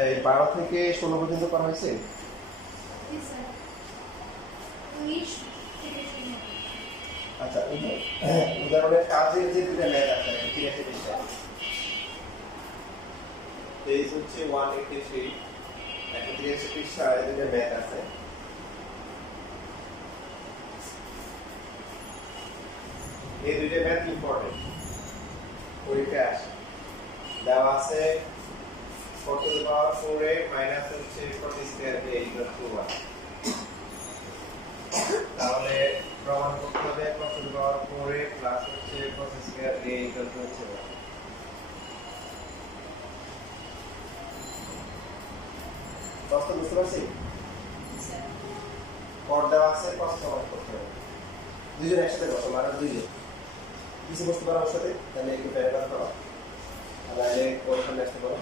এই 12 থেকে 16 পর্যন্ত করা হয়েছে। আচ্ছা, উদাহরণের কাজের যে দুটো ম্যাথ আছে 83 পৃষ্ঠা, পেজ হচ্ছে 183, 183 পৃষ্ঠায় দুটো ম্যাথ আছে। এই দুটো ম্যাথ ইম্পর্টেন্ট, পরীক্ষায় আসে। দেওয়া আছে 4 to the power 4a minus হচ্ছে 40 স্কয়ার a ইকুয়াল টু 1। তাহলে প্রমাণ করতে হবে 4 to the power 4a plus হচ্ছে 40 স্কয়ার a ইকুয়াল টু হচ্ছে 1। কষ্ট বুঝতে পারছি? পর দেওয়া আছে, কষ্ট সমান করতে হবে। দুইজন একসাথে বসো, মানে দুইজন কিছু বুঝতে পারো আমার সাথে, তাহলে একটু প্যারাগ্রাফ করো, তাহলে কোয়েশ্চন আসতে পারো।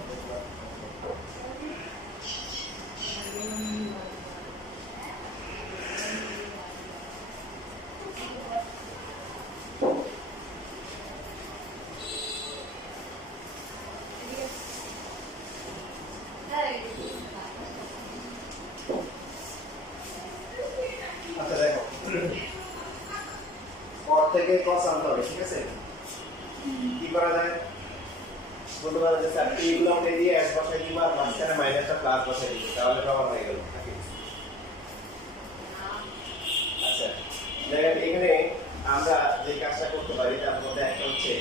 আচ্ছা দেখো, পর থেকে কস আনতে হবে, ঠিক আছে? কি করা যায় বলতে পারো যে স্যার এই ব্লকে দিয়ে এস বসাই দিবা, মাঝখানে মাইনাসটা প্লাস বসাই দিবা, তাহলে প্রমাণ হয়ে গেল। আচ্ছা দেখেন, এখানে আমরা যে কাজটা করতে পারি তার মধ্যে একটা হচ্ছে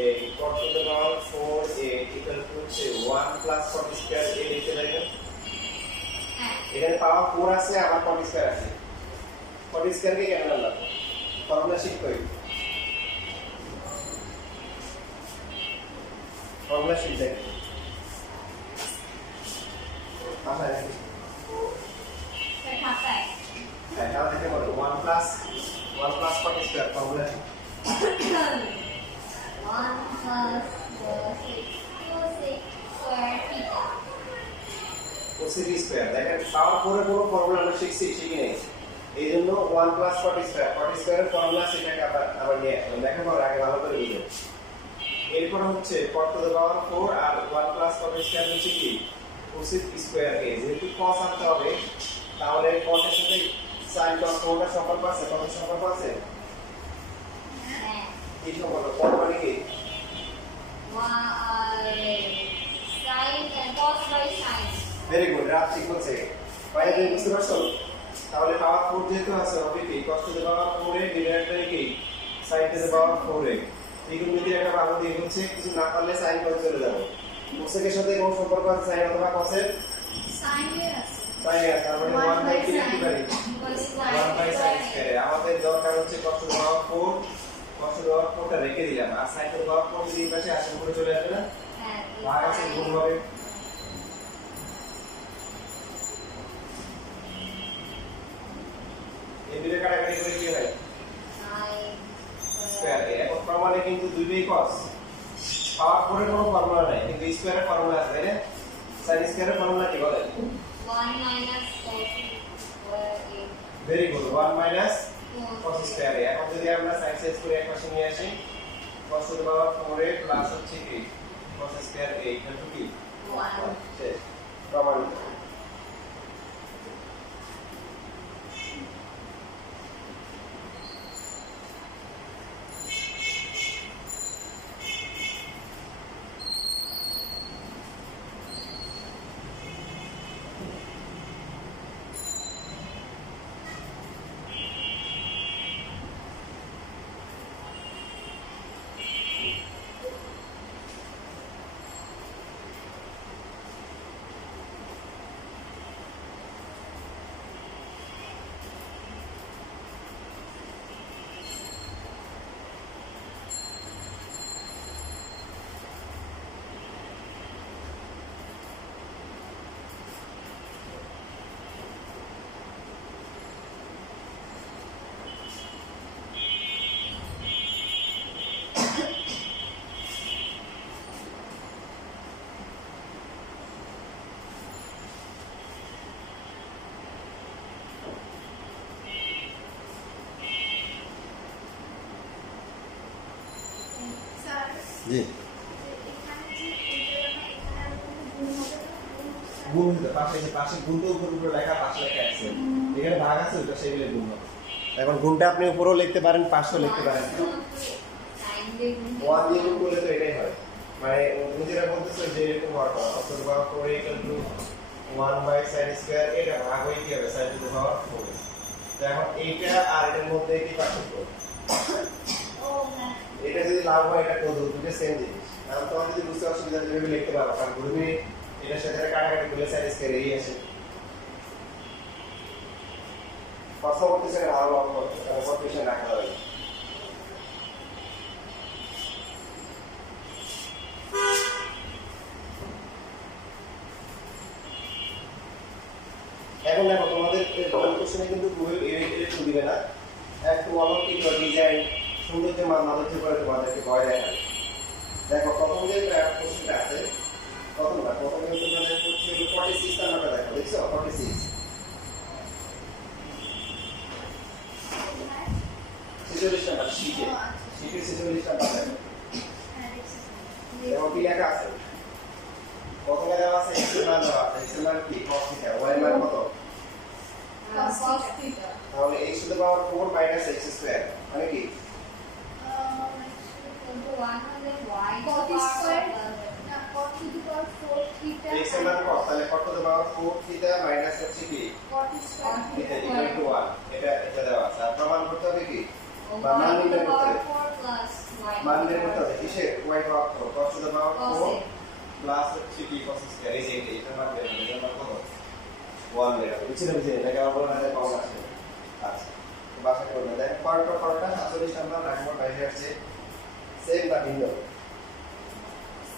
এই cos to the power 4a equal to হচ্ছে 1 প্লাস 40 স্কয়ার a লিখতে পারি না? এখানে পাওয়ার 4 আছে, আবার 40 স্কয়ার আছে। 40 স্কয়ার কে কেন আনলাম? ফর্মুলা শিট করি, ফর্মুলা শিট দেখি। আচ্ছা দেখি, হ্যাঁ তাহলে দেখে বলো 1 plus 40 square formula sheet. 1 plus 6 square theta. cosec square দেখেন, পাওয়ার 4 এর কোনো ফর্মুলা আমরা শিখি নাই, এইজন্য 1 প্লাস 40 স্কয়ার, 40 স্কয়ারের ফর্মুলা সেটাকে আবার নিয়ে আসলাম। দেখেন পর আগে ভালো করে বুঝুন। এরপর হচ্ছে cos to the power 4 আর 1 প্লাস 40 স্কয়ার হচ্ছে কি cosec স্কয়ার a। যেহেতু cos আনতে হবে, তাহলে cos এর সাথে sin cos কোনটা সম্পর্ক আছে? কত সম্পর্ক আছে? এই সম্পর্ক কোন মানে কি? Sin and cos by sin. Very good, রাত ঠিক বলছে। বাইরে থেকে বুঝতে পারছো? তাহলে পাওয়ার 4 যেহেতু আছে, হবে কি cos to the power 4a divide by কি sin to the power 4a। ত্রিকোণমিতির একটা ভালো দিক হচ্ছে কিছু না পারলে sin করে চলে যাবো। cosec এর সাথে কোন সম্পর্ক আছে sin অথবা cos এর? Sin এর আছে। sin এর, তার মানে 1 বাই কি লিখতে পারি? 1 বাই sin স্কয়ার। আমাদের দরকার হচ্ছে cos to the power 4, cos to the power 4 টা রেখে দিলাম, আর sin to the power 4 যদি এই পাশে আসে উপরে চলে আসবে না? হ্যাঁ, ভাগ আছে গুণ হবে। এই দুটো কাটাকাটি করে কি হয়? Square A. এখন প্রমাণে কিন্তু দুইটাই cos, পাওয়ার 4 এর কোনো ফর্মুলা নাই, কিন্তু স্কয়ারের ফর্মুলা আছে, তাই না? sin স্কয়ারের ফর্মুলা কি বলেন? 1 minus cos square a. Very good, 1 minus cos square A. এখন যদি আমরা sin চেঞ্জ করে এক পাশে নিয়ে আসি, cos to the power 4a plus হচ্ছে কি cos square a equal to কি 1. শেষ, প্রমাণিত। স্যার জি এখানে যে এটা এখানে আর কোনো গুণ হতে পাশে যে পাশে গুণ তো উপরে লেখা পাশে লেখা আছে এখানে ভাগ আছে ওটা সেগুলো গুণ হবে এখন গুণটা আপনি উপরেও লিখতে পারেন পাশেও লিখতে পারেন ওয়ান দিয়ে গুণ করলে তো এটাই হয় মানে তুমি যেটা বলতেছো যে এরকম হওয়ার কথা অথবা 4 equal to 1 by sin square এটা ভাগ হয়ে কি হবে sin টু দি পাওয়ার 4 তো এখন এইটা আর এটার মধ্যে কি পার্থক্য এটা যদি লাভ হয় এটা কোন দুটো সেম জিনিস কারণ তোমার যদি বুঝতে অসুবিধা যেভাবে লিখতে পারো কারণ গ্রুপে এটার সাথে কাটাকাটি করলে sin স্কয়ার এই আসে প্রশ্ন করতেছে ভালো লক্ষ্য কম্পিটিশন রাখতে হবে এখন দেখো তোমাদের কোশ্চেনে কিন্তু গুগল এর দিবে না একটু অলৌকিক ডিজাইন সৌন্দর্য মাধুর্য করে তোমাদেরকে ভয় দেখাবে দেখো প্রথম যে কোশ্চেনটা আছে প্রথমটা প্রথমে তোমাদের হচ্ছে 46 নাম্বারটা দেখো দেখছো 46 46 নাম্বার শিটে 46 নাম্বার দেখো এবং কি লেখা আছে প্রথমে দেওয়া আছে x এর মান দেওয়া আছে x এর মান কি cos θ y এর মান কত তাহলে x to the power 4 minus x square মানে কি x এর মান কত তাহলে cos to the power 4 θ minus হচ্ছে কি θ ইকুয়াল টু 1 এটা দেওয়া আছে আর প্রমাণ করতে হবে কি বা মান নির্ণয় করতে হবে মান নির্ণয় করতে হবে কিসে y power 4 cos to the power 4 plus হচ্ছে কি cos স্কয়ার এই যে এটা মান বের হবে এটা মান কত 1 বের হবে বুঝছেন এটা কেমন বলা যায় পাওয়া আসে আচ্ছা বাসা করবে দেখ পার্টটা 47 নাম্বার রাখবো বাইরে আসছে সেম না ভিন্ন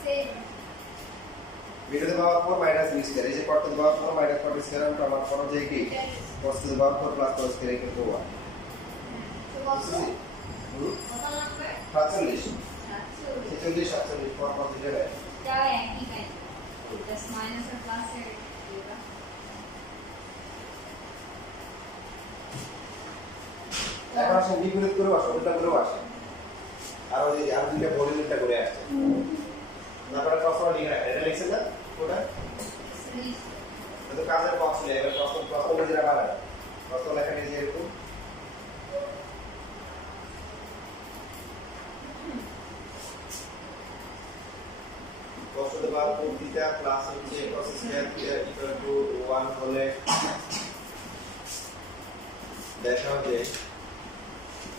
সেম ভিডিও টু পাওয়ার 4 মাইনাস b স্কয়ার এই যে cos to the power 4 minus cos square আমরা প্রমাণ করব যে কি cos to the power 4 plus cos square equal to 1 47 47 পর কত যাবে এখন আসেন বিপরীত করে আসে উল্টা করে আসে আর ওই আর দুইটা বডি উল্টা করে আসছে তারপরে প্রশ্ন লিখা এটা লিখছেন না ওটা তো কাজের বক্স লেখা প্রশ্ন যেটা বানায় প্রশ্ন লেখা নিজে এরকম cos to the power 4 theta plus হচ্ছে cos square theta equal to 1 হলে দেখাও যে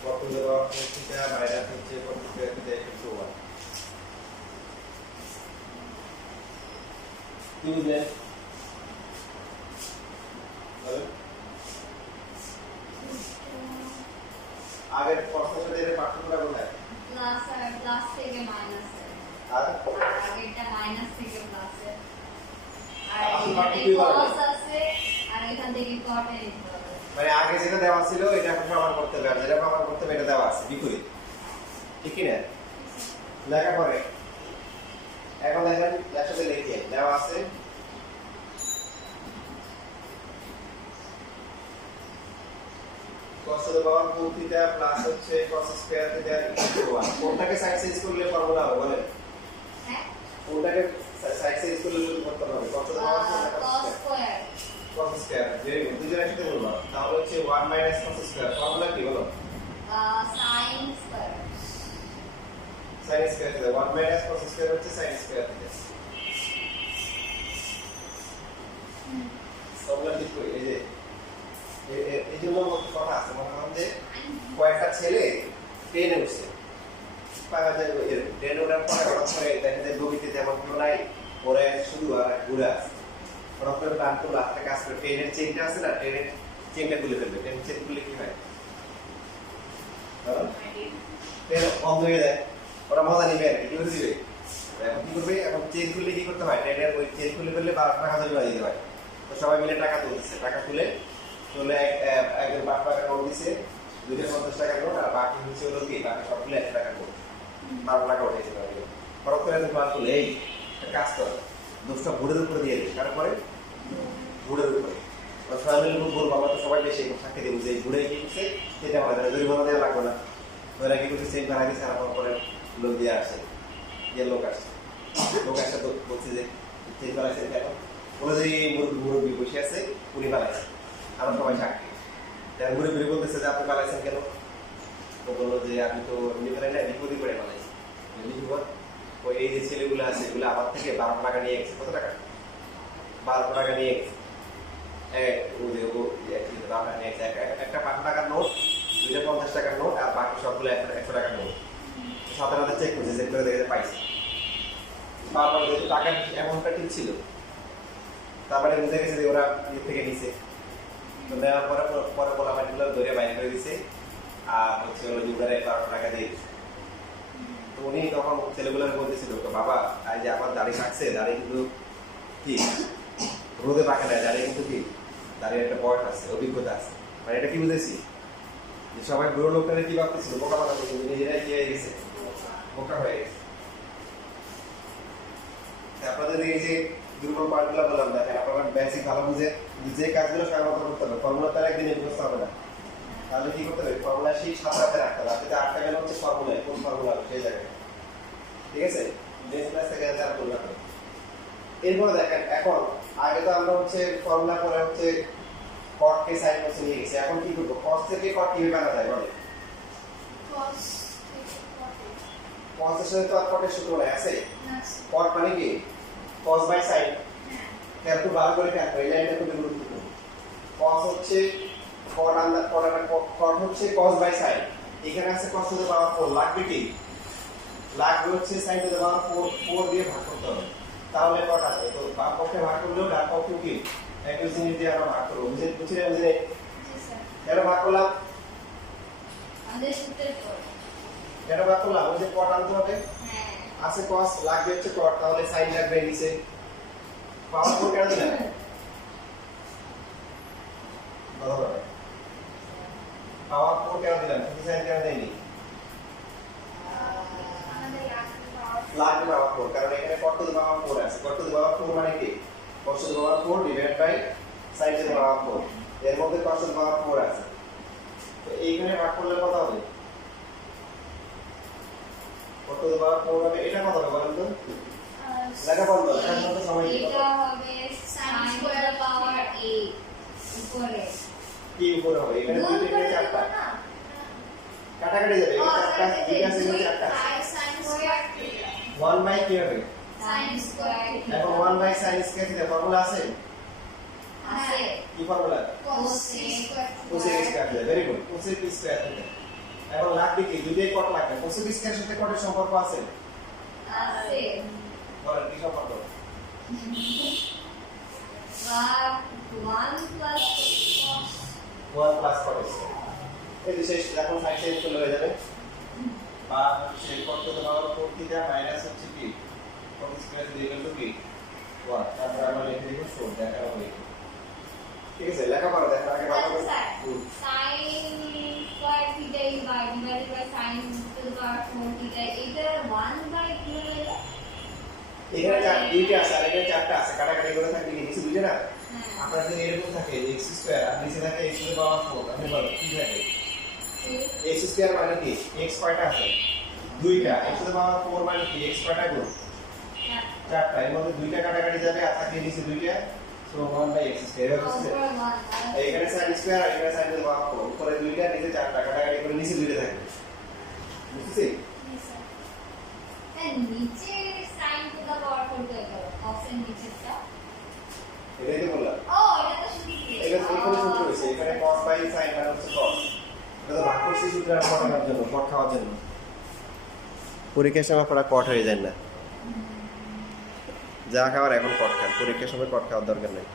cos to the power 4 theta minus হচ্ছে cos square theta equal to 1 কি বুঝলেন আগের প্রশ্নের সাথে এর পার্থক্যটা কোথায় প্লাস থেকে মাইনাস আর আগেরটা মাইনাস থেকে প্লাস আর আসল এখানে পার্থক্য কি বলে? cos আছে আর এখান থেকে cot এ নিতে হবে মানে আগে যেটা দেওয়া ছিল এটা এখন প্রমাণ করতে হবে আর যেটা প্রমাণ করতে হবে এটা দেওয়া আছে বিপরীত ঠিক কি না লেখা পরে এখন দেখেন লেখাতে লিখে দেওয়া আছে cos to the power 4 theta plus হচ্ছে cos square theta equal to 1 কোনটাকে সাইড চেঞ্জ করলে ফর্মুলা হবে বলেন হ্যাঁ কোনটাকে সাইড চেঞ্জ করলে কি করতে হবে cos to the power 4 cos square cos square যে দুইজন একসাথে বলবো তাহলে হচ্ছে 1 minus cos square ফর্মুলা কি বলো sin square sin square theta 1 minus cos square হচ্ছে sin square theta ফর্মুলা ঠিক করে এই যে এই জন্য কথা আছে মনে হয় যে কয়েকটা ছেলে ট্রেনে উঠছে পাওয়া যায় ট্রেনে ওঠার পরে হঠাৎ করে দেখা যায় গভীরতে তেমন কোনো নাই পরে শুধু আর ঘুরে আসে হঠাৎ করে প্ল্যান করলো একটা কাজ করে ট্রেনের চেনটা আছে না ট্রেনের চেনটা খুলে ফেলবে ট্রেনের চেন খুলে কি হয় ট্রেন বন্ধ হয়ে যায় ওরা মজা নিবে আর কি করে দিবে এখন কি করবে এখন চেন খুললে কি করতে হয় ট্রেনের ওই চেন খুলে ফেললে 12 টাকা জমা দিতে হয় তো সবাই মিলে টাকা তুলতেছে টাকা তুলে একজন 5 টাকা নোট দিছে 250 টাকা নোট আর বাকি হচ্ছে হলো কি বাকি সব মিলে 1 টাকা নোট 12 টাকা উঠেছে খরচ করে তোমার তুলে এই কাজ করো দোষটা ভোটের উপরে দিয়ে দিই তারপরে ভোটের উপরে সবাই মিলে বলবো আমরা তো সবাই বেশি সাক্ষী দেবো যে ঘুরে কি করছে সেটা আমাদের জরিমানা দেওয়া লাগবে না ওরা কি করছে সেই বাড়া গেছে আর পরে লোক দিয়ে আসছে লোক আসছে লোক আসছে তো বলছে যে সেই বাড়াইছে কেন বলে যে এই মুরব্বী বসে আছে উনি বানাইছে, আমরা সবাই সাক্ষী। মুরব্বী বলতেছে যে আপনি বানাইছেন কেন? ও বললো যে আমি তো নিজেরাই না বিপদই করে বানাইছি। ওই এই যে ছেলেগুলো আছে এগুলো আমার থেকে 12 টাকা নিয়ে গেছে। কত টাকা? 12 টাকা নিয়ে গেছে। একটা 5 টাকার নোট, 2টা 50 টাকার নোট, আর বাকি সবগুলো 100 টাকার নোট। 17 চেক করছে, চেক করে দেখে পাইছে। তারপরে যেহেতু টাকার অ্যামাউন্টটা ঠিক ছিল, তারপরে বুঝে গেছে যে ওরা ইয়ে থেকে নিছে। তো নেওয়ার পরে পরে পোলাপানগুলো ধরে বাইরে করে দিছে, আর হচ্ছে ওরা জুগারে 12 টাকা দিয়ে দিছে। তো উনি তখন ছেলেগুলোর বলতেছিল, বাবা আজ যে আমার দাড়ি কাটছে, দাড়ি কিন্তু কি রোদে পাকে না, দাঁড়িয়ে কিন্তু কি দাঁড়িয়ে একটা বয়স আছে, অভিজ্ঞতা আছে। মানে এটা কি বুঝেছি যে সবাই বুড়ো লোকটা কি ভাবতেছিল, বোকা বানা করছিল, নিজেরাই কি হয়ে গেছে, বোকা হয়ে গেছে। আপনাদের এই যে দুর্বল পয়েন্টগুলো বললাম, দেখেন আপনারা বেসিক ভালো বুঝে যে কাজগুলো সাধারণত করতে হবে, ফর্মুলা তার একদিনে মুখস্থ হবে না। তাহলে কি করতে হবে, ফর্মুলা সেই সাথে রাখতে হবে। আপনি 8টা গেলে হচ্ছে ফর্মুলা, কোন ফর্মুলা সেই জায়গায়, ঠিক আছে? বেস ক্লাস থেকে যারা করবে। এরপরে দেখেন, এখন আগে তো আমরা হচ্ছে ফর্মুলা করে হচ্ছে কট কে সাইন করতে নিয়ে গেছি। এখন কি করব, cos থেকে কট কিভাবে আনা যায় বলে? cos এর সাথে তো আর কটের সূত্র নাই, আছে? কট মানে কি cos বাই sin। হ্যাঁ, একটু ভালো করে খেয়াল করে, লাইনটা খুব গুরুত্বপূর্ণ। cos হচ্ছে কট আন্দার কট হচ্ছে cos বাই sin। এখানে আছে cos টু দ্য পাওয়ার 4, লাগবে কি? লাগবে হচ্ছে sin টু দ্য পাওয়ার 4 দিয়ে ভাগ করতে হবে, তাহলে কট আসবে। তো বাম পক্ষে ভাগ করলেও ডান পক্ষে কি একই জিনিস দিয়ে আমরা ভাগ করবো। বুঝলে কেন ভাগ করলাম? কেন ভাগ করলাম? ওই যে কট আনতে হবে, আছে cos, লাগবে হচ্ছে কট, তাহলে sin লাগবে নিচে। পাওয়ার 4 কেন দিলাম? পাওয়ার 4 কেন দিলাম? শুধু sin কেন দেইনি? লাগবে পাওয়ার 4, কারণ এখানে cot টু দ্য পাওয়ার 4 আছে। cot টু দ্য পাওয়ার 4 মানে কি? cos to the power 4 divide by sin to the power 4। এর মধ্যে cos টু দ্য পাওয়ার 4 আছে। তো এইখানে ভাগ করলে কত হবে? cot টু দ্য পাওয়ার 4 হবে। এটা কত হবে বলেন তো? লেখা বন্ধ, লেখার মতো সময় দিতে এটা হবে sin স্কয়ার পাওয়ার 8 উপরে। কি উপরে হবে? এখানে 2 থেকে 4টা কাটাকাটি যাবে। এটা 4টা, এটা আছে 4টা। sin স্কয়ার 1 বাই কি হবে? sin square. এখন 1 by sin square theta formula আছে? আছে। কি ফর্মুলা? cos square. cos square theta, very good. cos square theta. এখন লাগবে কি? দুইটাই কট লাগবে। cos স্কয়ার সাথে কটের সম্পর্ক আছে? আছে। বলেন কি সম্পর্ক? 1 plus cos 1 plus cot square. এই যে শেষ, এখন সাইড চেঞ্জ করলে হয়ে যাবে। বা হচ্ছে cot two the power 4 theta minus হচ্ছে কি cot স্কয়ার ইকুয়াল টু কি 1। তারপর আমরা লিখে দিব 4, দেখা হবে। ঠিক আছে, লেখাপড়া দেখেন আগে ভালো করে। sin square theta is divided by sin to the power 4 theta. এটা 1 by কি হলো? এখানে দুইটা আছে আর এখানে চারটা আছে, কাটাকাটি করে থাকলে কি নিচে দুইটা না? হ্যাঁ। আপনার যদি এরকম থাকে x স্কয়ার আর নিচে থাকে x টু দ্য পাওয়ার 4, আপনি বলেন কি থাকে? x স্কয়ার মানে কি? x কয়টা আছে? দুইটা। x টু দ্য পাওয়ার 4 মানে কি? x কয়টা গুণ? চারটা। এর মধ্যে দুইটা কাটাকাটি যাবে আর থাকে নিচে দুইটা, সো 1 বাই x স্কয়ার হচ্ছে। এখানে sin স্কয়ার আর এখানে sin টু দ্য পাওয়ার 4, উপরে দুইটা নিচে চারটা, কাটাকাটি করে নিচে দুইটা থাকে। বুঝছিস? নিচে sin to the power 4 কে করো cos এর নিচেরটা। এটাই তো বললাম। ও এটা তো শুধু এটা এখানে সূত্র হইছে, এখানে cos বাই sin মানে হচ্ছে cos। এটা তো ভাগ করছি সূত্র আর কটার জন্য, কট খাওয়ার জন্য। পরীক্ষার সময় আপনারা কট হয়ে যায় না, যা খাওয়ার এখন কট খান, পরীক্ষার সময় কট খাওয়ার দরকার নেই।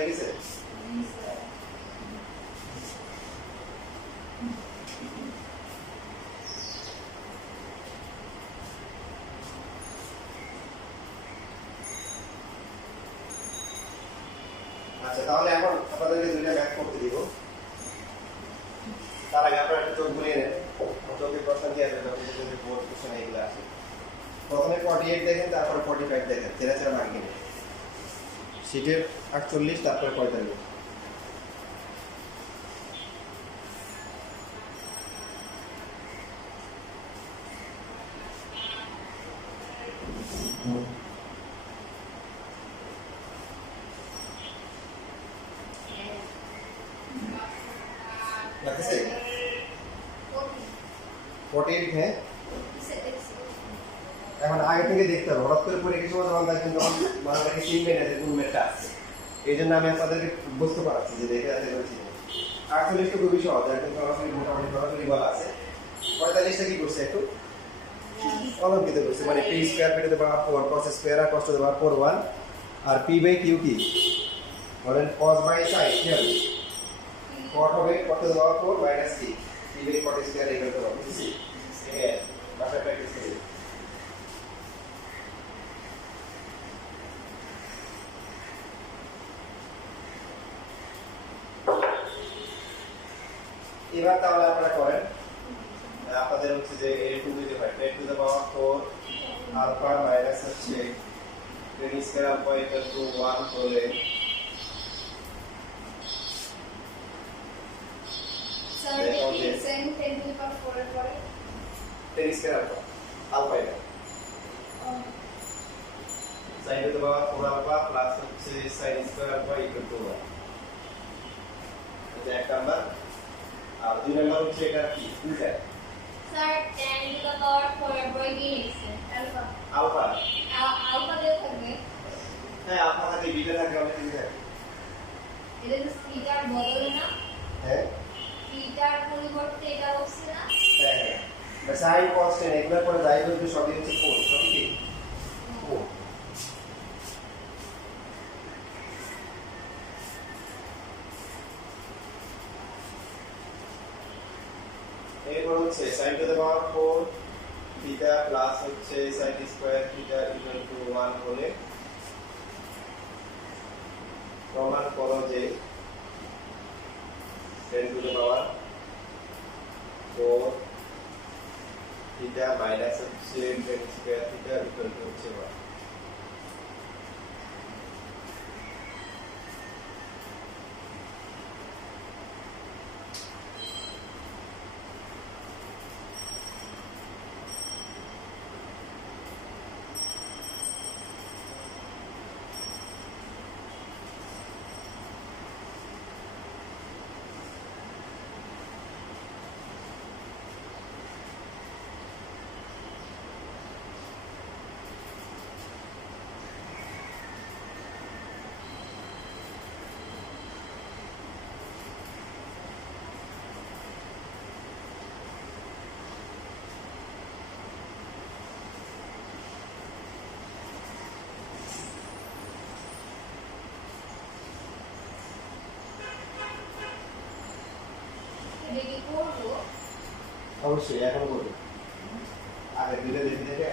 হয়ে গেছে? আচ্ছা, তাহলে এখন আপনাদেরকে দুইটা ম্যাথ করতে দিব। তার আগে আপনারা একটু চোখ বুলিয়ে নেন। চোখে প্রশ্ন কি আছে, চোখে বোর্ড কোশ্চেন এগুলো আছে। প্রথমে 48 দেখেন, তারপরে 45 দেখেন, তেরা তেরা ভাগ নেবেন। শীটের 48, তারপরে 45। লাগতেছে? 48 হ্যাঁ। এখন আগে থেকে দেখতে হবে, হঠাৎ করে পড়ে কিছু যখন দেখবেন তখন বাংলাকে চিনবেন না যে কোন ম্যাথটা আছে। এই জন্য আমি আপনাদেরকে বুঝতে পারছি যে দেখে রাখতে পারছি। 48 তো খুবই সহজ, একদম সরাসরি মোটামুটি সরাসরি বলা আছে। 45টা কি করছে একটু অলঙ্কিত করছে, মানে পি স্কয়ার পেটে দেওয়া 4 cos স্কয়ার আর cos দেওয়া 4 1 আর পি বাই কিউ কি বলেন cos বাই sin কি হবে cot হবে cot দেওয়া 4 মাইনাস কি pi by cot square equal to বুঝছি হ্যাঁ বাসা প্র্যাকটিস করি। এবার তাহলে আপনারা করেন, আপনাদের হচ্ছে যে a টু দিতে হয় 10 to the power 4 alpha minus হচ্ছে 10 স্কয়ার আলফা ইকুয়াল টু 1 হলে 10 to the power 4 এর পরে 10 স্কয়ার আলফা আলফা এটা sin to the power 4 alpha plus হচ্ছে sin square alpha equal to 1 এটা এক নাম্বার। আর দুই নাম্বার হচ্ছে এটা কি দুইটা স্যার 10 to the power 4 এর পরে কি লিখছে আলফা আলফা আলফা দিয়ে থাকবে হ্যাঁ আলফা থাকে বিটা থাকে অনেক কিছু থাকে এটা তো থিটার বদলে না হ্যাঁ থিটার পরিবর্তে এটা হচ্ছে না হ্যাঁ হ্যাঁ সাইন কনস্ট্যান্ট এগুলোর পরে যাই বলতে সবই হচ্ছে 4 সবই কি 4 এরপর হচ্ছে sin to the power 4 theta plus হচ্ছে sin square theta equal to 1 হলে প্রমাণ করো যে 10 to the power 4 theta minus হচ্ছে 10 স্কয়ার থিটা ইকুয়াল টু হচ্ছে 1। এটা কি করব অবশ্যই এখন বলি আগে দুটো দেখে দেখে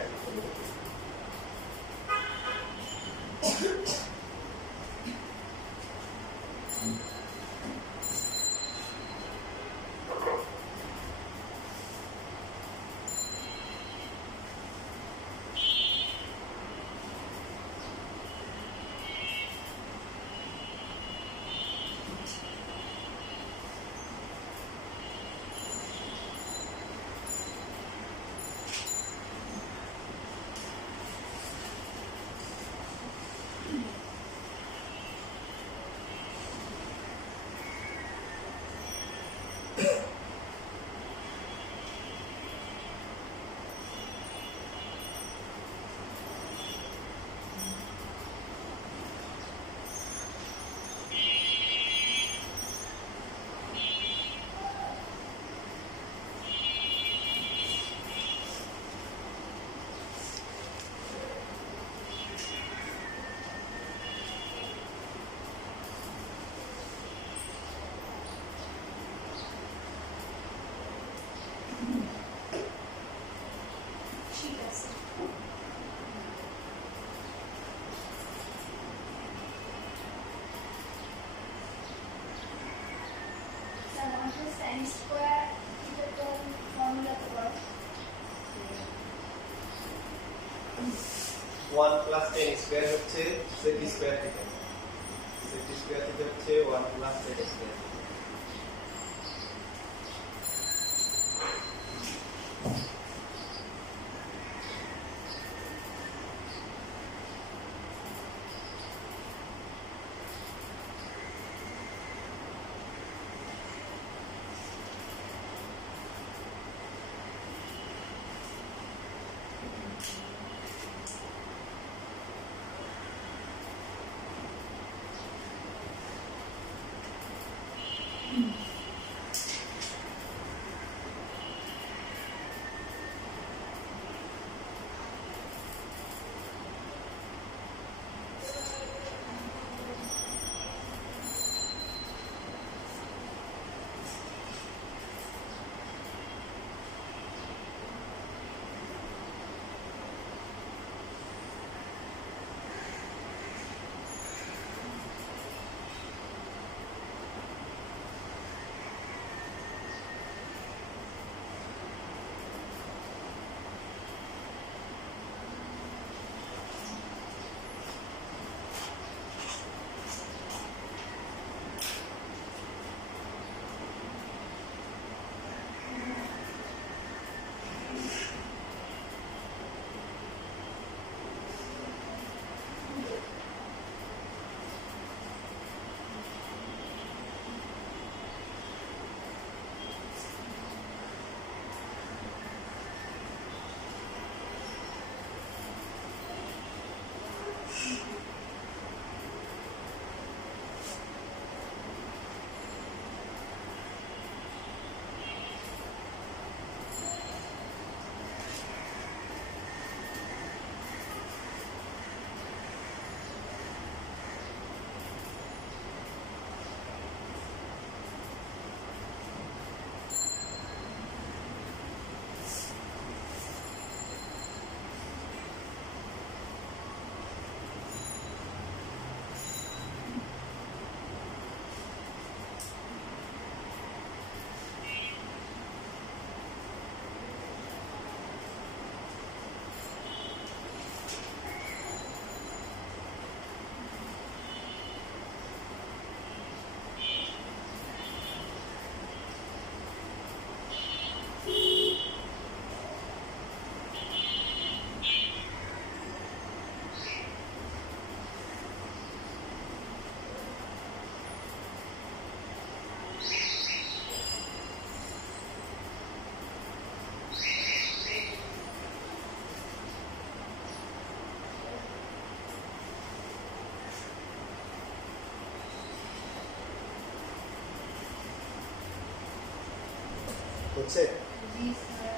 tan square এটা তো ফর্মুলা তো করো 1 প্লাস tan স্কয়ার হচ্ছে sec স্কয়ার থেকে sec স্কয়ার থেকে হচ্ছে 1 প্লাস tan স্কয়ার হচ্ছে জি স্যার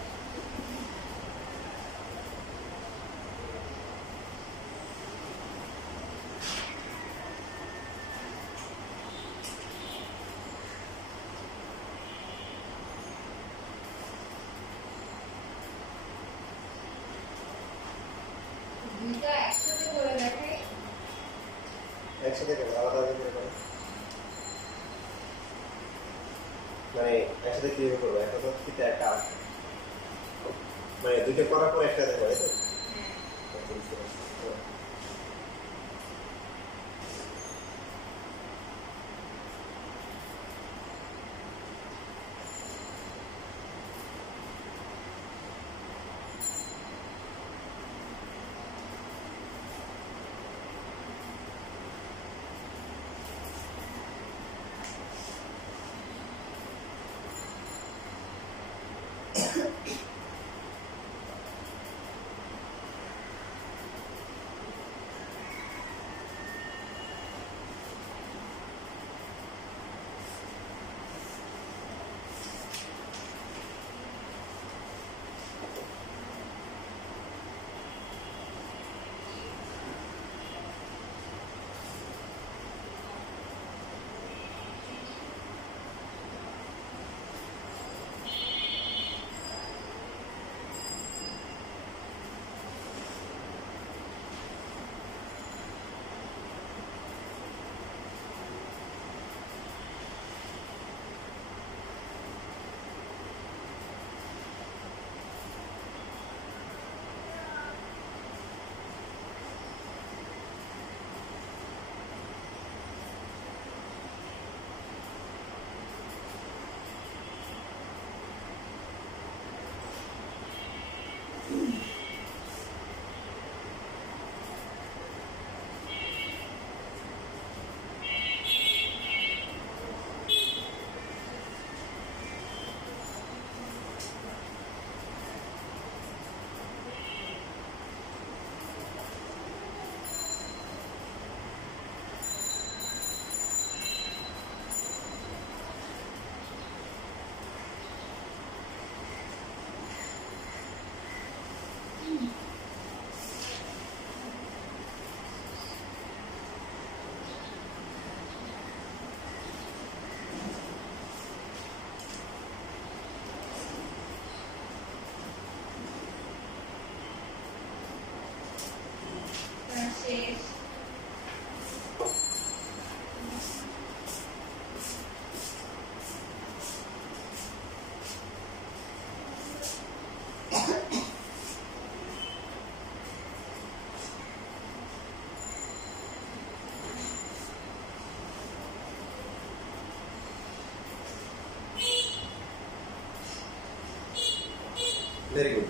দুইটা একসাথে করে দেখাই একসাথে কেন আলাদা আলাদা করে করো মানে একসাথে কিভাবে করবো একটা তো কিন্তু একটা আছে মানে দুইটা করার পর একটা দেখো তাই তো আচ্ছা, বুঝতে পারছি। Very good.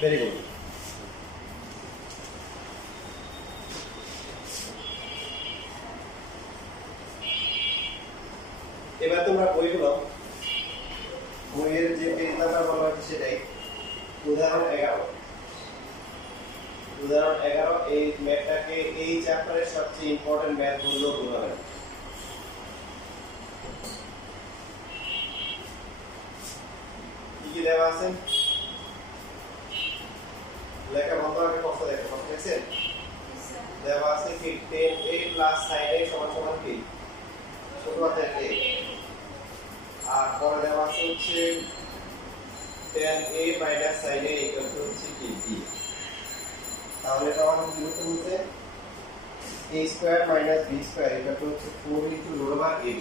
Very good. এবার তোমরা বইগুলো, বইয়ের যে পেজ নাম্বার বলা হচ্ছে সেটাই। উদাহরণ 11, উদাহরণ 11 এই ম্যাথটাকে এই চ্যাপ্টারের সবচেয়ে ইম্পর্টেন্ট ম্যাথ বললেও ভুল হবে না। কি কি দেওয়া আছে লেখা বন্ধ আগে কষ্ট দেখো, কষ্ট দেখছেন? দেওয়া আছে কি 10a প্লাস sin a সমান সমান কি ছোট হাতের a, আর পরে দেওয়া আছে হচ্ছে 10a minus sin a equal to হচ্ছে কি b। তাহলে এটা আমাদের কি করতে বলছে? a square minus b square equal to হচ্ছে 4 into root over ab।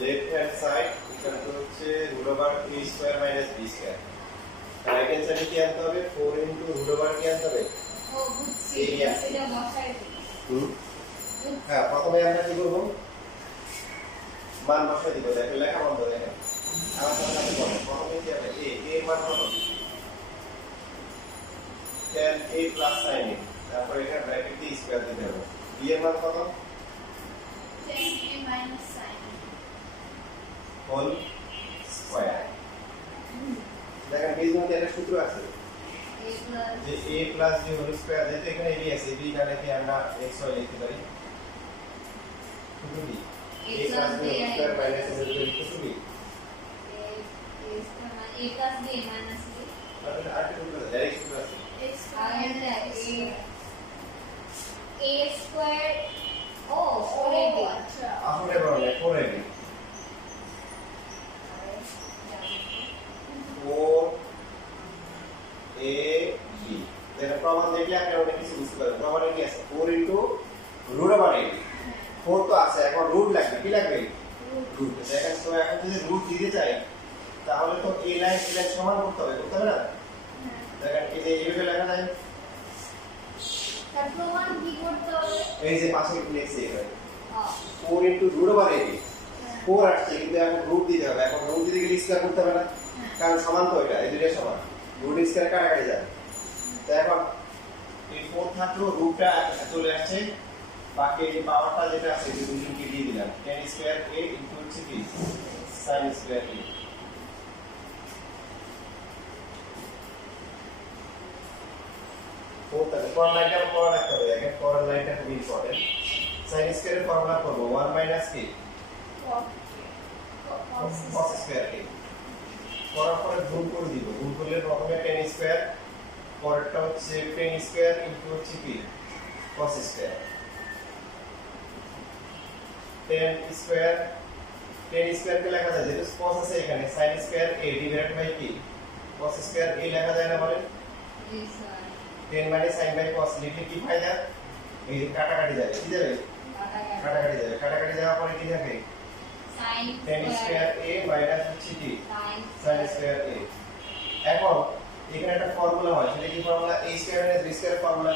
Left hand side equal to হচ্ছে root over a square minus b square. Right hand সাইডে কি আনতে হবে? 4 ইনটু রুট ওভার কি আনতে হবে? ও বুঝছি, সেটা বসাই দিই। হ্যাঁ, প্রথমে আমরা কি করব? মান বসাই দিব। দেখো লেখা বন্ধ, দেখেন আমার সাথে সাথে বলেন। প্রথমে কি হবে? a এর মান কত? 10a প্লাস sin a, তারপর এখানে ব্র্যাকেট দিয়ে স্কয়ার দিতে হবে। b এর মান কত? 10a minus sin whole square. দেখেন বীজগণিতের একটা সূত্র আছে a plus যে a plus b whole square, যেহেতু এখানে a আছে, b টা লিখে আমরা x y লিখতে পারি। সূত্র কি? a plus b whole square minus b সূত্র কি? a plus b minus b তাহলে আরেকটা সূত্র আছে, ডাইরেক্ট সূত্র আছে। a square ও 4ab আসলে বড় না 4ab 4ab। দেখেন প্রমাণ দেখলে আপনি অনেক কিছু বুঝতে পারবেন। প্রমাণে কি আছে? 4 ইনটু রুট ওভার ab। 4 তো আছে, এখন রুট লাগবে। কি লাগবে? রুট। দেখেন তো এখন যদি রুট দিতে চাই তাহলে তো এই লাইন সমান করতে হবে, করতে হবে না? দেখেন এই যে এইভাবে লেখা যায়, তার প্রমাণ কি করতে হবে? এই যে পাশে লিখছি এখানে 4 ইনটু রুট ওভার ab। 4 আসছে কিন্তু এখন রুট দিতে হবে। এখন রুট দিতে গেলে স্কয়ার করতে হবে না, কারণ সমান তো এটা, এই দুটো সমান। রুট স্কয়ার কাটাকাটি যাবে। তো এখন এই 4 থাকলো, রুটটা চলে আসছে, বাকি এই পাওয়ারটা যেটা আছে এই দুটোকে দিয়ে দিলাম। 10 স্কয়ার a ইনটু হচ্ছে কি sin স্কয়ার a। পরের লাইনটা পড়া রাখতে হবে। দেখেন পরের লাইনটা খুব ইম্পর্টেন্ট। sin স্কয়ারের ফর্মুলা করব 1 মাইনাস কি cos স্কয়ার a। করার পরে গুণ করে দিব। গুণ করলে প্রথমে 10 স্কয়ার, পরেরটা হচ্ছে 10 স্কয়ার ইনটু হচ্ছে কি cos স্কয়ার। 10 স্কয়ার, 10 স্কয়ার কে লেখা যায় যেহেতু cos আছে এখানে, sin square a divided by কি cos স্কয়ার a লেখা যায় না বলেন? জি স্যার 10 মানে sin বাই cos লিখলে কি ফায়দা? এই যে কাটাকাটি যাবে, কি যাবে? কাটাকাটি যাবে। কাটাকাটি যাওয়ার পরে কি থাকে? sin 10 স্কয়ার a মাইনাস হচ্ছে কি sin স্কয়ার a। এখন এখানে একটা ফর্মুলা হয়, সেটা কি formula? a square minus b square formula.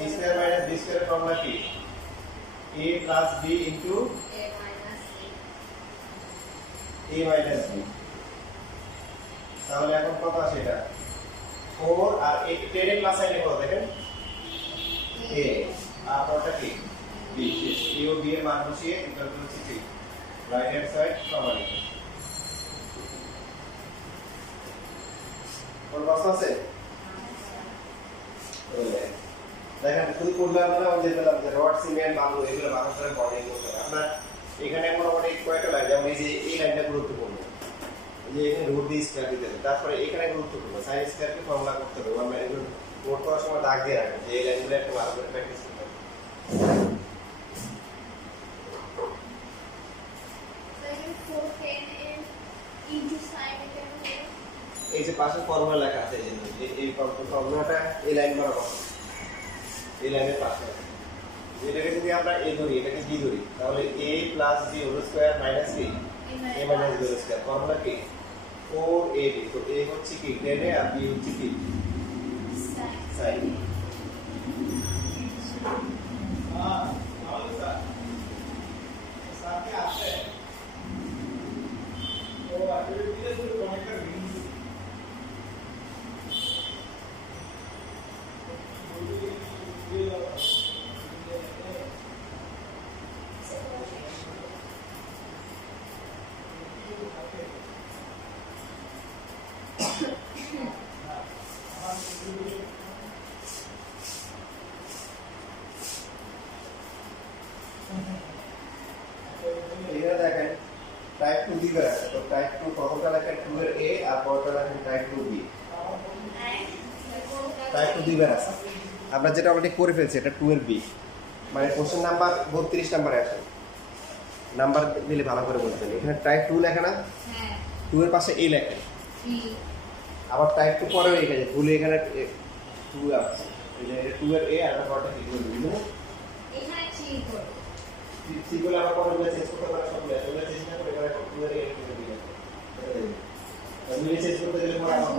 a square minus b square formula কি? a plus b into a minus a minus b। তাহলে এখন কত আসে এটা? 4 আর 10 এর প্লাস সাইনে কত দেখেন? a আর পরটা কি b। a ও b এর মান বসিয়ে ইকুয়াল টু হচ্ছে কি রাইট হ্যান্ড সাইড সমান। কোন প্রশ্ন আছে? দেখেন শুধু করলাম না, ওই যে বললাম যে রড সিমেন্ট বালু এগুলো মানুষ করে বর্ণনা করতে হবে। আপনার এখানে মোটামুটি কয়েকটা লাইন, যেমন এই যে এই লাইনটা গুরুত্বপূর্ণ, এই যে এখানে রুট দিয়ে স্কয়ার দিতে হবে। তারপরে এখানে গুরুত্বপূর্ণ sin স্কয়ারকে ফর্মুলা করতে হবে। 1 মাইনাস বোর্ড করার সময় দাগ দিয়ে রাখবেন যে এই লাইনগুলো একটু ভালো করে প্র্যাকটিস করতে হবে। Second 410 into sin এটা হলো এই যে পাশে ফর্মুলা লেখা আছে এই জন্য এই ফর্মুলাটা এই লাইন বরাবর এই লাইনের পাশে আছে। এটাকে যদি আমরা এ ধরি এটাকে বি ধরি তাহলে a plus b whole square minus b a minus b whole square formula কি 4ab তো a হচ্ছে কি tan আর b হচ্ছে কি sin এখানে দেখেন টাইপ 2 দিকে আছে তো টাইপ 2 প্রথমটা লেখেন 2 এর a আর পরেরটা লেখেন টাইপ 2 b টাইপ 2 দিকে আছে আমরা যেটা অলরেডি করে ফেলছি এটা 2 এর b মানে কোশ্চেন নাম্বার 32 নম্বরে আছে নাম্বার দিলে ভালো করে বুঝবেন এখানে টাইপ 2 লেখা না হ্যাঁ 2 এর পাশে a লেখা বি আবার টাইপ 2 পরেও এখানে ভুলে এখানে 2 আছে এই যে 2 এর a আর পরেরটা কি বলবো এখানে চিল করো সিগুলো আবার পরে গুলো চেঞ্জ করতে পারে সবগুলো এগুলো চেঞ্জ না করে এখানে 2 এর a করে দিবেন এগুলো চেঞ্জ করতে গেলে পরে আবার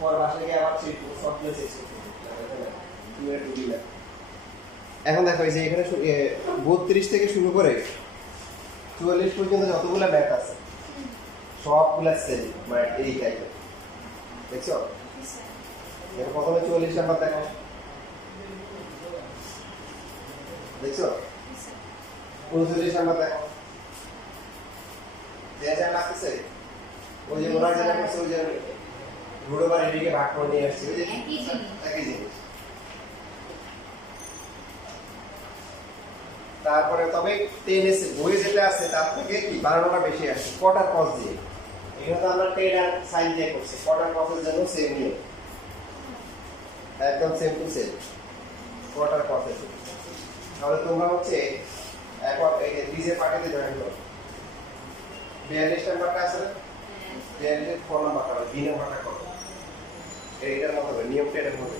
পরে বাসায় গিয়ে আবার সেই সবগুলো চেঞ্জ করতে হবে 2 এর 2 দিলা এখন দেখো এই যে এখানে 32 থেকে শুরু করে 44 পর্যন্ত যতগুলো ম্যাথ আছে সবগুলা সেম মানে এই টাইপের দেখছো এর প্রথমে 44 নাম্বার দেখো দেখছো 39 নাম্বার দেখো যেটা লাগতেছে ওই যে ওরা যেটা করছে ওই যে রুট ওভার এদিকে ভাগ করে নিয়ে আসছে ওই যে একই জিনিস তারপরে তবে 10 এসে বই যেটা আছে তার থেকে কি বাড়ানোটা বেশি আসছে কোয়ার্টার কস দিয়ে এখানে তো আমরা 10 আর সাইন দিয়ে করছি কোয়ার্টার কসের জন্য সেম নিয়ম একদম সেম টু সেম কোয়ার্টার কসের তাহলে তোমরা হচ্ছে এখন এই যে ডিজে পার্টিতে জয়েন করো 42 নাম্বারটা আছে না 42 ফোন নাম্বারটা বি নাম্বারটা করো এইটার মতো হবে নিয়মটা এর মতো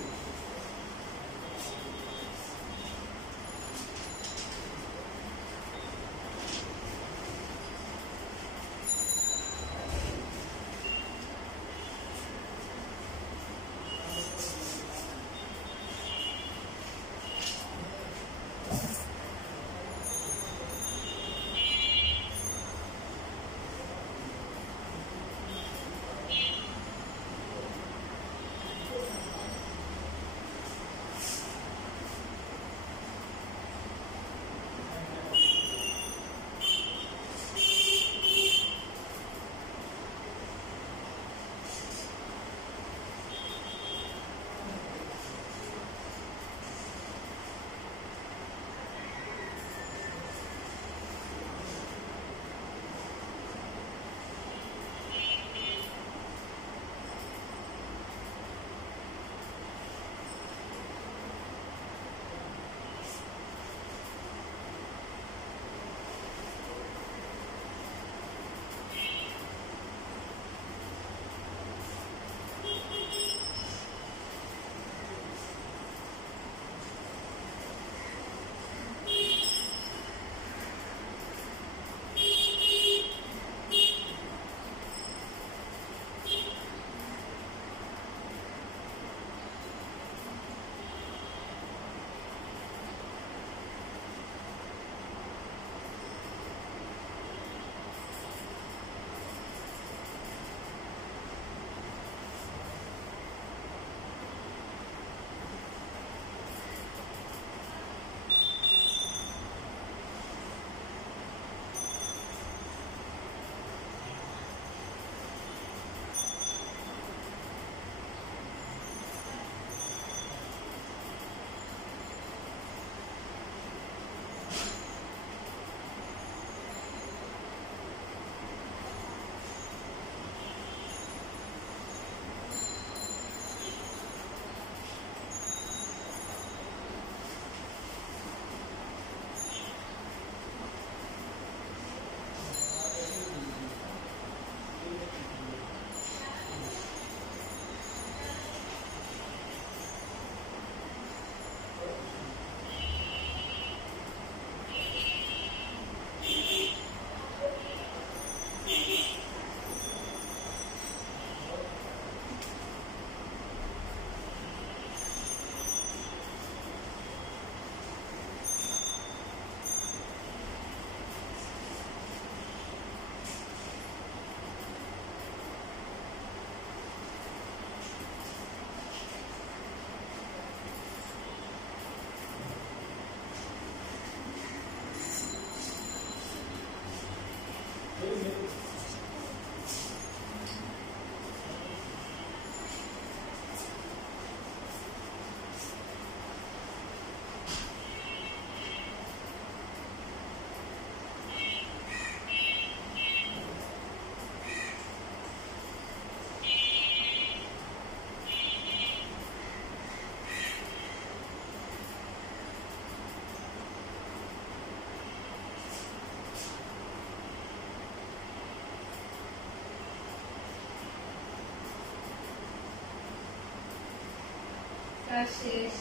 কাজ শেষ।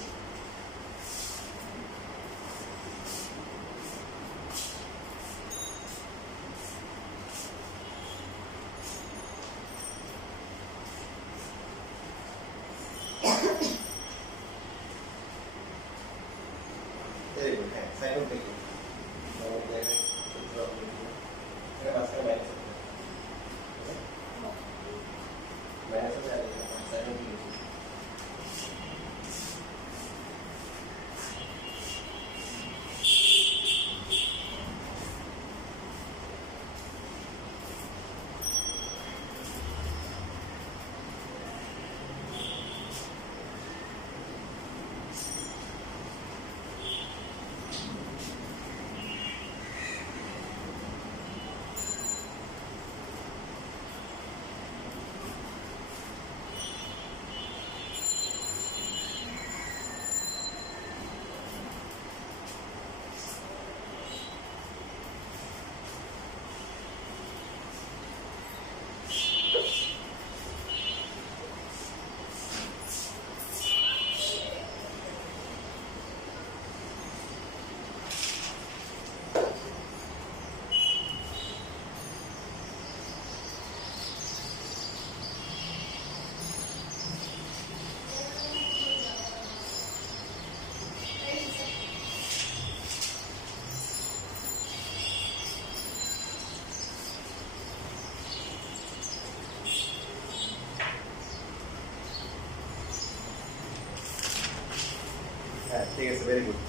Very good. হ্যাঁ, সাইড অফ দেখুন। এটা মাঝখানে মাইনাস আছে। মাইনাস আছে আর সাইড অফ দেখুন। হ্যাঁ, ঠিক আছে, ভেরি গুড।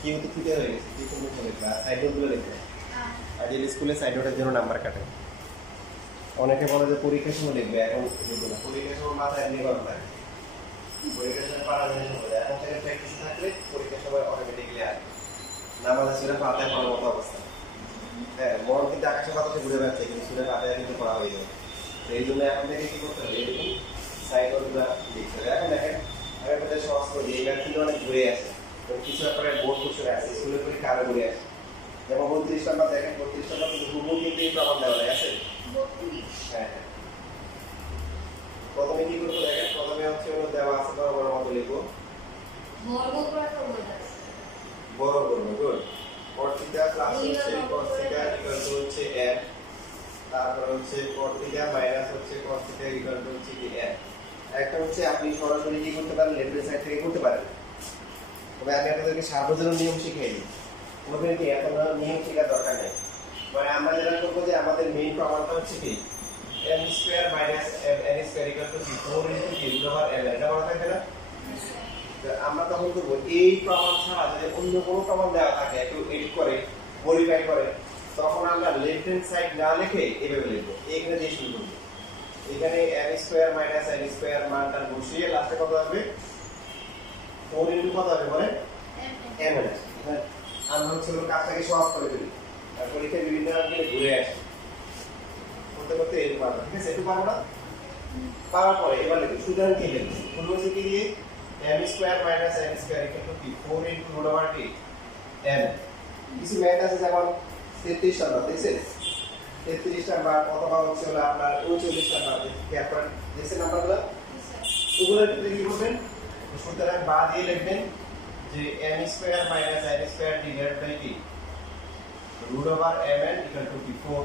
কি হতে ফিটে হয়ে গেছে, কি কোনো চলে গেছে, সাইড নোটগুলো লিখে। আজকাল স্কুলে সাইড নোটের জন্য নাম্বার কাটে। অনেকে বলে যে পরীক্ষার সময় লিখবে, এখন লিখবে না। পরীক্ষার সময় মাথায় এমনি গরম থাকে, পরীক্ষার সময় পারা জিনিস হয়ে যায়। এখন থেকে প্র্যাকটিস থাকলে পরীক্ষার সময় অটোমেটিকলি আর নামাজ আসলে পাতায় পড়ার মতো অবস্থা। হ্যাঁ, মন কিন্তু আকাশে বাতাসে ঘুরে বেড়াচ্ছে, কিন্তু স্কুলে পাতায় কিন্তু পড়া হয়ে যাবে। তো এই জন্য এখন থেকে কি করতে হবে, এরকম সাইড নোটগুলো লিখতে হবে। এখন দেখেন আমি আপনাদের সহজ করে দিই, এই ম্যাথ কিন্তু অনেক ঘুরে আসে, কিছু ব্যাপারে বোর্ড কোশ্চেন আছে, স্কুলের পরীক্ষা আরো ঘুরে আসে। যেমন 32 নাম্বার দেখেন, 32 নাম্বার কিন্তু হুবহু কিন্তু এই প্রমাণ দেওয়া আছে। হ্যাঁ হ্যাঁ, প্রথমে কি করবো দেখেন, প্রথমে হচ্ছে হলো দেওয়া আছে বড় মতো লিখবো, বর্গ করা তো বোঝাচ্ছে। বড় করবো। গুড। cot থিটা প্লাস হচ্ছে cos থিটা ইকুয়াল টু হচ্ছে n, তারপর হচ্ছে cot থিটা মাইনাস হচ্ছে cos থিটা ইকুয়াল টু হচ্ছে কি n। একটা হচ্ছে আপনি সরাসরি কি করতে পারেন, লেফট সাইড থেকে করতে পারেন। তবে আমি আপনাদেরকে সার্বজনীন নিয়ম শিখিয়ে দিই, ওখানে কি এত নিয়ম শেখার দরকার নেই। মানে আমরা যেটা করবো যে আমাদের মেইন প্রমাণটা হচ্ছে কি m square minus n square equal to 4 into কি রুট ওভার l, এটা বলা থাকে না? তো আমরা তখন করবো এই প্রমাণ ছাড়া যদি অন্য কোনো প্রমাণ দেওয়া থাকে, একটু এডিট করে মডিফাই করে, তখন আমরা লেফট হ্যান্ড সাইড না লিখে এভাবে লিখবো। এখানে দিয়ে শুরু করবো, এখানে n square minus n square মানটা বসিয়ে লাস্টে কত আসবে, 4 ইনটু কত হবে বলে m n। আমরা হচ্ছে কাজটাকে সহজ করে দিই, আর পরীক্ষায় বিভিন্ন আঙ্গেলে ঘুরে আসি করতে করতে এর পারবো। ঠিক আছে, একটু পারবো না? পাওয়ার পরে এবার লিখি, সুতরাং কি লিখবো, শুরু হচ্ছে কি দিয়ে m square minus n square equal to কি 4 ইনটু রুট ওভার কি m। কিছু ম্যাথ আছে যেমন 33 নাম্বার, দেখছেন 33 নাম্বার অথবা হচ্ছে হলো আপনার 39 নাম্বার, ক্যাপার দেখছেন নাম্বারগুলো, ওগুলোর ক্ষেত্রে কি করবেন, সুতরাং বা দিয়ে লিখবেন যে m square minus n square divided by কি root over mn equal to কি 4।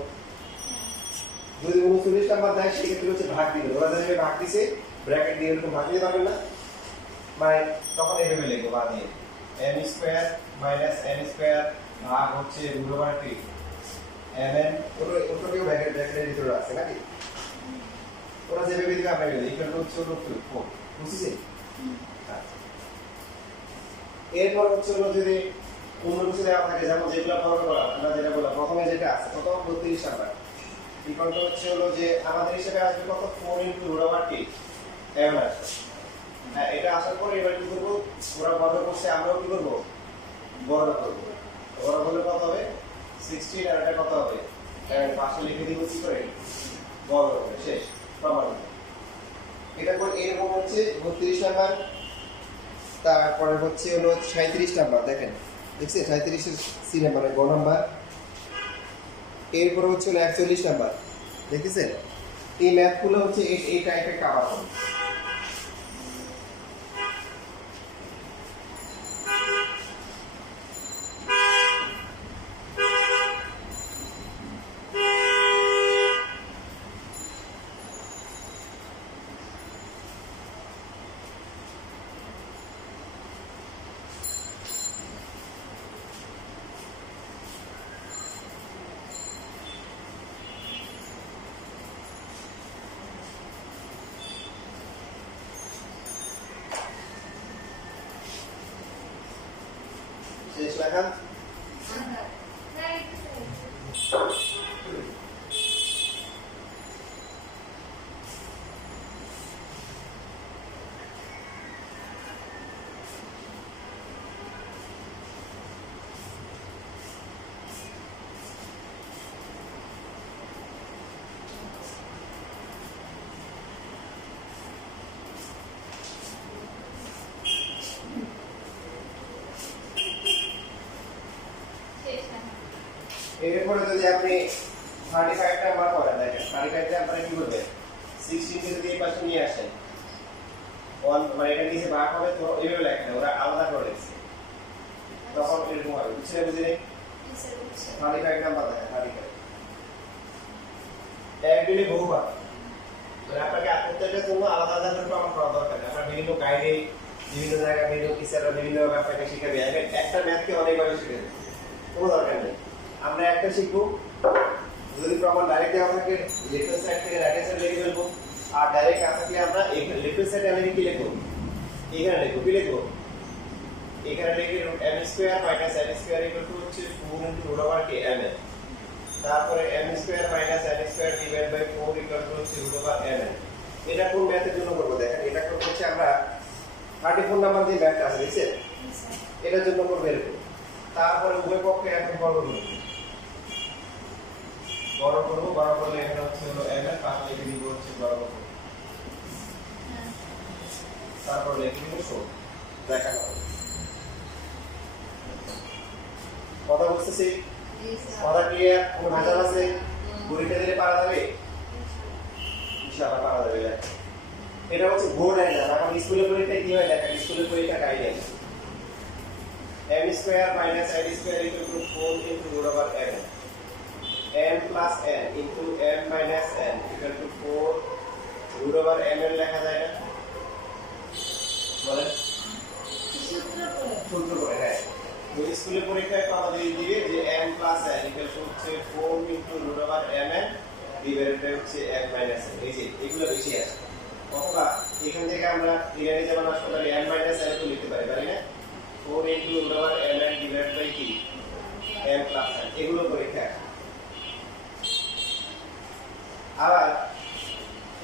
যদি 39 নাম্বার দেয় সেক্ষেত্রে হচ্ছে ভাগ দিবে, ওরা যদি ভাগ দিছে ব্র্যাকেট দিয়ে এরকম ভাগ দিতে পারবেন না, মানে তখন এভাবে লিখবো বা দিয়ে m square minus n square ভাগ হচ্ছে রুট ওভার কি mn, ওটাকেও ব্র্যাকেটের ভিতরে আছে নাকি, ওরা যেভাবে দিবে আমরা লিখি ইকুয়াল টু হচ্ছে 4। বুঝছেন? এরপর হচ্ছে হলো যদি অন্য কিছু দেওয়া থাকে, যেমন যেগুলো বড় করা আমরা যেটা বললাম প্রথমে যেটা আছে কত 32 নাম্বার ইকুয়াল টু হচ্ছে হলো যে আমাদের হিসেবে আসবে কত 4 ইনটু রুট ওভার কি m আসবে। হ্যাঁ, এটা আসার পরে এবার কি করবো, ওরা বড় করছে আমরাও কি করবো বড় করবো। বড় হলে কত হবে 16, আর এটা কত হবে পাশে লিখে দিব কি করে বড় হবে, শেষ প্রমাণ। এটা করে এরকম হচ্ছে 32 নাম্বার, তারপরে হচ্ছে হলো 37 নাম্বার, দেখেন দেখছেন 37 এর সি নাম্বার গ নাম্বার, এরপর হচ্ছে হলো 41 নাম্বার, দেখেছেন। এই ম্যাথগুলো হচ্ছে এই টাইপের কভার হবে। দেখান এরপরে যদি আপনি 35 নাম্বার করেন দেখেন 35 টা আপনারা কি করবেন 16 কে যদি এই পাশে নিয়ে আসেন 1 মানে এটা নিচে ভাগ হবে তো এইভাবে লেখেন ওরা আলাদা করে দিচ্ছে তখন এরকম হবে বুঝছেন বুঝিনি 35 নাম্বার দেখেন 35 একদিনে বহুবার মানে আপনাকে প্রত্যেকটার জন্য আলাদা আলাদা করে প্রমাণ করা দরকার নেই আপনার বিভিন্ন গাইডে বিভিন্ন জায়গায় বিভিন্ন টিচাররা বিভিন্নভাবে আপনাকে শিখাবে একটা ম্যাথকে অনেকভাবে শিখাবে কোনো দরকার নেই আমরা একটা শিখবো যদি প্রমাণ ডাইরেক্ট দেওয়া থাকে লেফট সাইড থেকে রাইট সাইড লিখে ফেলবো আর ডাইরেক্ট না থাকলে আমরা এখানে লেফট সাইডে আমি কি লিখবো এখানে লিখবো কি লিখবো এখানে লিখে m square minus n square equal to হচ্ছে 4 into root over k m তারপরে m square minus n square divide by 4 equal to হচ্ছে রুট ওভার m এটা কোন ম্যাথের জন্য করব দেখেন এটা করব হচ্ছে আমরা 34 নাম্বার যে ম্যাথটা আছে দেখছেন এটার জন্য করব এরকম তারপরে উভয় পক্ষে এখন বর্গ করব বড় করলে এখানে হচ্ছে হলো m এর পাশে লিখে দিব হচ্ছে বড় করব তারপর লিখে দিব শো দেখা হবে কথা বুঝতেছি কথা ক্লিয়ার কোন ভাষা আছে পরীক্ষা দিলে পারা যাবে ইনশাআল্লাহ পারা যাবে এটা হচ্ছে বোর্ড এক্সাম এখন স্কুলের পরীক্ষা কি হয় দেখা স্কুলের পরীক্ষা guideline m square minus n square equal to 4 into root over m m plus n into m minus n equal to 4 root over m এর লেখা যায় না বলেন সূত্র করে হ্যাঁ তো স্কুলের পরীক্ষায় আমাদের দিবে যে m plus n equal to হচ্ছে 4 into root over m n divided by হচ্ছে m মাইনাস n এই যে এগুলো বেশি আসে অথবা এখান থেকে আমরা এখানে যেমন আসলে m মাইনাস n তো লিখতে পারি তাই না 4 into root over m n divided by কি m প্লাস n এগুলো পরীক্ষা আবার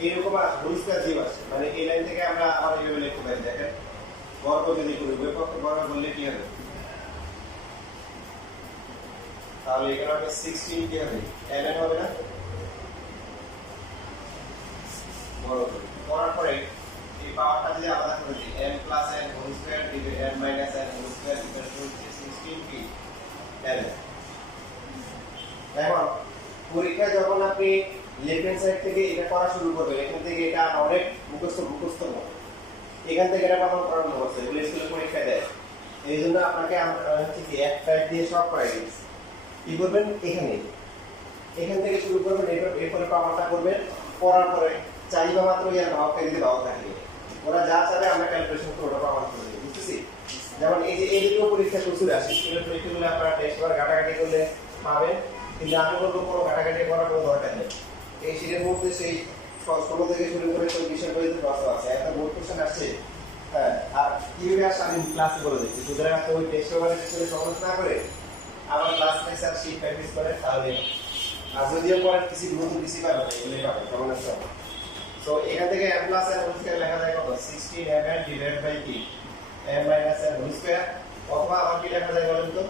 এইরকম রুলসটা জীব আছে মানে এই লাইন থেকে আমরা আবার এইভাবে লিখতে পারি দেখেন বর্গ যদি করি উভয় পক্ষে বর্গ করলে কি হবে তাহলে এখানে হবে 16 কি হবে mn হবে না বড় করে করার পরে এই পাওয়ারটা যদি আলাদা করে দিই m plus n whole square divide m minus n whole square equal to 16 কি mn এখন পরীক্ষায় যখন আপনি লেফট হ্যান্ড সাইড থেকে এটা করা শুরু করবেন এখান থেকে এটা অনেক মুখস্থ এখান থেকে এটা প্রমাণ করানো হচ্ছে এগুলো স্কুলের পরীক্ষায় দেয় এই জন্য আপনাকে আমরা হচ্ছে কি এক টাইপ দিয়ে সব করাই দিচ্ছি কি করবেন এখান থেকে শুরু করবেন এরপরে প্রমাণটা করবেন করার পরে চাইবা মাত্র এর ভাবকে দিতে ভাব থাকবে ওরা যা চাবে আমরা ক্যালকুলেশন করে ওটা প্রমাণ করে দেব বুঝতেছি যেমন এই যে এই দুটো পরীক্ষা প্রচুর আসে স্কুলের পরীক্ষাগুলো আপনারা টেস্ট বার ঘাটাঘাটি করলে পাবেন কিন্তু আমি বলবো কোনো ঘাটাঘাটি করার কোনো দরকার নেই এই শীতের মধ্যে সেই 16 থেকে শুরু করে 24 পর্যন্ত প্রশ্ন আছে একটা বোর্ড কোশ্চেন আসছে হ্যাঁ আর কিভাবে আসে আমি ক্লাসে বলে দিচ্ছি সুতরাং আপনি ওই টেস্ট পেপারে সমস্যা না করে আমার ক্লাস টেস্ট আর শীট প্র্যাকটিস করেন তাহলে আর যদিও পরে কিছু নতুন কিছু পাবেন এগুলোই পাবেন কেমন আছে সো এখান থেকে m plus n whole square লেখা যায় কত 16 m n ডিভাইড বাই কি m minus n whole square অথবা আমার কি লেখা যায় বলেন তো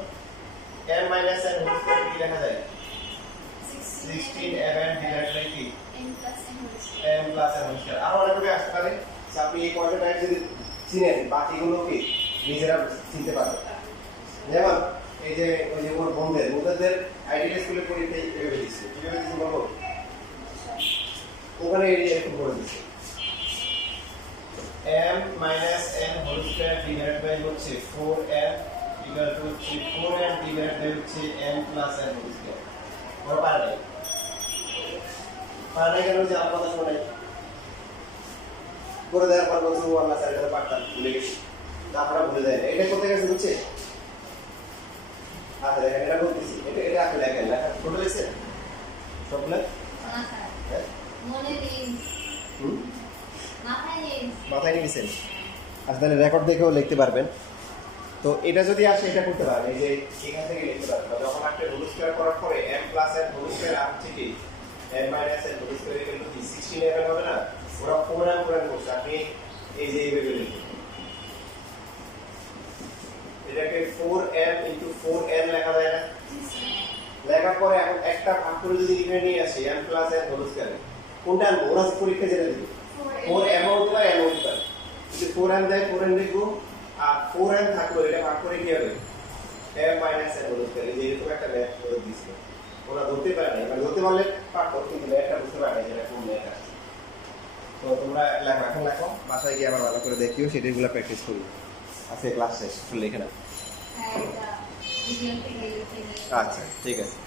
m minus n whole square কি লেখা যায় 16 m n ডিভাইড বাই কি m plus n whole square আর অনেকভাবে আসতে পারে আপনি এই কয়টা টাইপ যদি চিনেন বাকিগুলো কি নিজেরা চিনতে পারবেন যেমন এই যে ওই যে ওর বন্ধুদের আইডিয়াল স্কুলের পরীক্ষায় এভাবে দিচ্ছে কিভাবে দিচ্ছে বলবো ওখানে এরকম করে দিচ্ছে m minus n whole square divided by হচ্ছে 4m equal to 4m divided by হচ্ছে m plus n whole square ওরা পারে কেন যে আমার কথা শোনাই করে দেওয়ার পর বলছে ও আল্লাহ স্যার এটা পারতাম ভুলে গেছি আপনারা ভুলে যায় এটা কোথায় গেছে বুঝছে আচ্ছা দেখেন এটা বলতেছি এটা আপনি দেখেন লেখা ছোট লেখছে সব লেখ মনে নেই মাথায় নেই মাথায় নিয়ে গেছেন আচ্ছা তাহলে রেকর্ড দেখেও লিখতে পারবেন তো এটা যদি আসে এটা করতে পারেন, এই যে এখান থেকে লিখতে পারেন যখন আপনি হোল স্কয়ার করার পরে m plus n whole square আর হচ্ছে কি n minus n whole square equal to কি 16 হবে না, ওরা 4m করছে, আপনি এই যে এইভাবে লিখুন, এটাকে 4m ইনটু 4n লেখা যায় না, লেখার পরে এখন একটা ভাগ করে যদি এখানে নিয়ে আসি m plus n whole square, কোনটা আনবো? ওরা পরীক্ষা জেনে দিবে 4m হতে পারে n হতে পারে, যদি 4m দেয় 4m লিখবো, আর 4n থাকলো এটা ভাগ করে কি হবে m minus n whole square, এই যে এরকম একটা ম্যাথ করে দিয়েছিল, ওরা ধরতে পারে না, মানে ধরতে পারলে পারতো কিন্তু ম্যাথটা বুঝতে পারে না যেটা কোন ম্যাথ আছে। তো তোমরা লেখো, এখন লেখো, বাসায় গিয়ে আবার ভালো করে দেখিও, সেটাগুলো প্র্যাকটিস করবে। আজকে ক্লাস শেষ, লিখে নাও। আর এটা ভিডিও থেকে লিখে নিই। আচ্ছা ঠিক আছে।